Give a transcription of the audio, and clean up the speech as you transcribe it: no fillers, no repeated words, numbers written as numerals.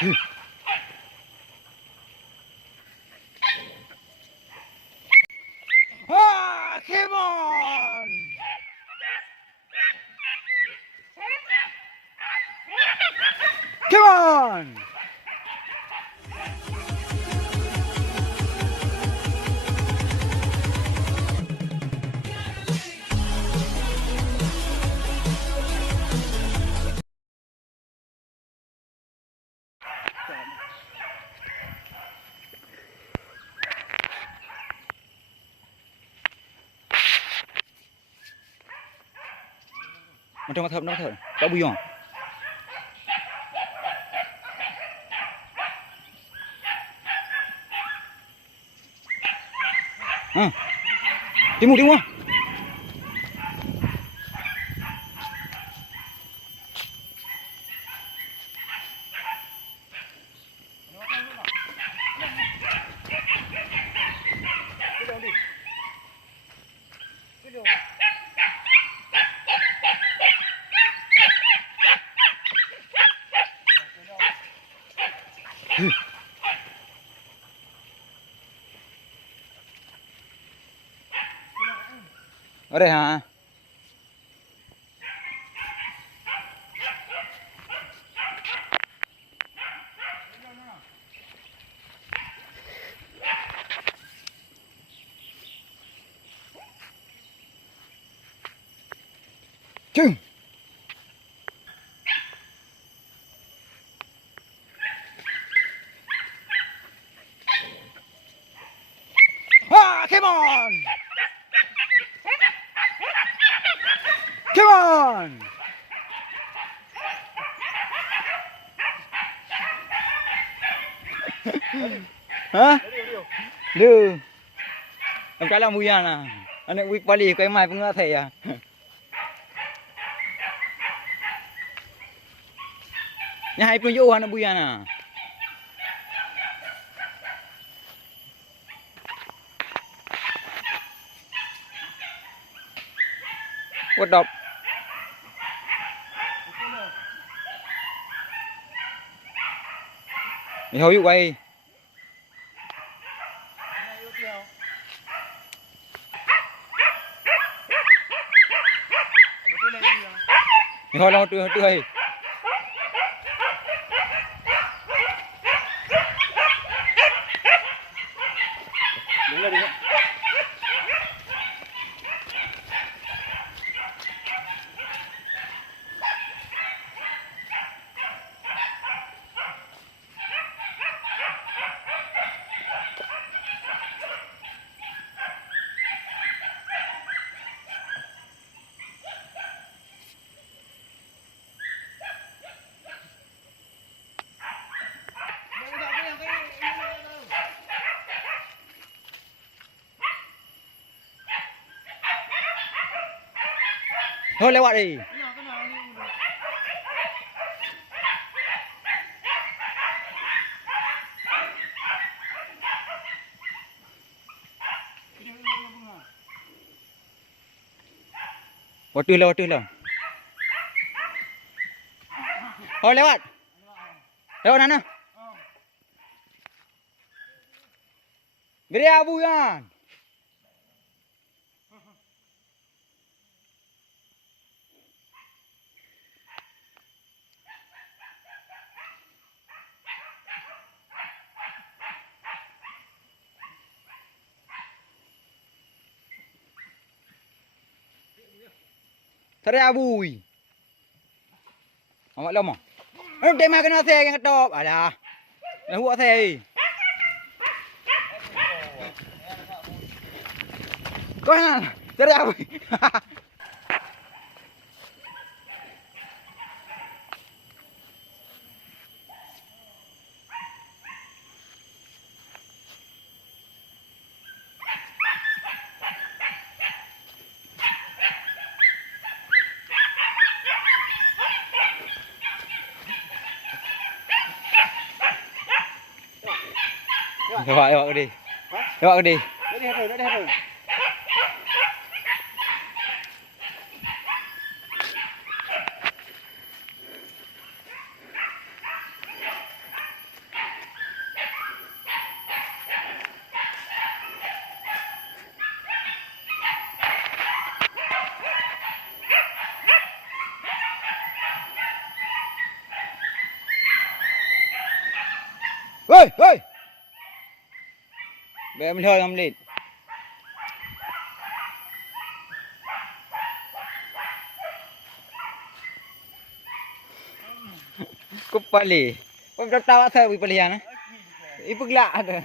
Ah, come on! Come on! Nó thở, tao bùi hòn. Đi mua. Ở đây hả? Chừng. Ah, come on! Come on! Hả? Đưa. Em cái là mùi à nè. Anh ấy quay đi quay mai cũng thầy à. Nhà hai pun jauh anak buaya na. What up? Mày thôi quay. Mày thôi lo tươi. Đúng rồi. Thôi lewat đi. Waktu lah. Oh lewat. Lewat mana? Gede abu kan? Tadi abui. Awak lama. Dia makan nasi yang ketop. Alah. Dah buat nasi. Kau nak? Tadi abui. Lewat đi. Lewat đi. Nó đi hết rồi. Hei, hei. Biar mình thôi không đi. Kau pali. Kau dah tahu apa pilihan? Ibu gelak ada.